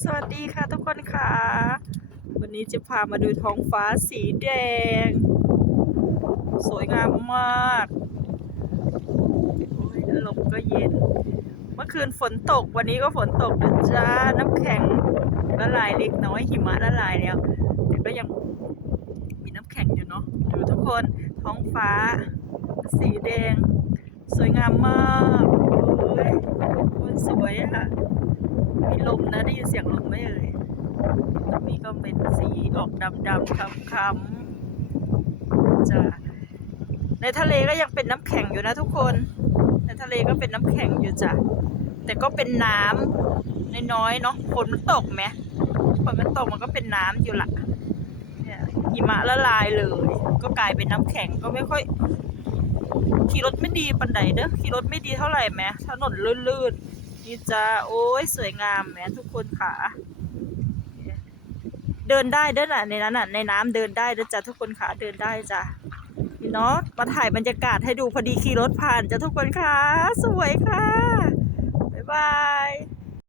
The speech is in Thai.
สวัสดีค่ะทุกคนค่ะ วันนี้จะพามาดูท้องฟ้าสีแดง สวยงามมากโอ้ยลมก็เย็น เมื่อคืนฝนตกวันนี้ก็ฝนตกนะจ้าน้ำแข็งละลายเล็กน้อยหิมะละลายแล้วแต่ก็ยังมีน้ำแข็งอยู่เนาะดูทุกคนท้องฟ้า สีแดง สวยงามมากโอ้ยมันสวยอะ่ะ มีลมนะได้ยินเสียงลมไหมเอ่ยตรงนี้ก็เป็นสีออกดำดำคำคำๆจ้ะในทะเลก็ยังเป็นน้ำแข็งอยู่นะทุกคน ในทะเลก็เป็นน้ำแข็งอยู่จ้ะแต่ก็เป็นน้ำน้อยๆเนาะฝนมันตกไหมฝนมันตกมันก็เป็นน้ำอยู่ละเนี่ยหิมะละลายเลย ก็กลายเป็นน้ำแข็งก็ไม่ค่อย ขี่รถไม่ดีปันไดเด้อขี่รถไม่ดีเท่าไหร่แม้ถนนลื่นๆ นี่จ้าโอ้ยสวยงามแหมทุกคนค่ะ เดินได้เด้อน่ะในนั้นน่ะในน้ำเดินได้ด้อจ้าทุกคนค่ะเดินได้จ้ะนี่เนาะมาถ่ายบรรยากาศให้ดูพอดีขี่รถผ่านจ้ะทุกคนค่ะ สวยค่ะ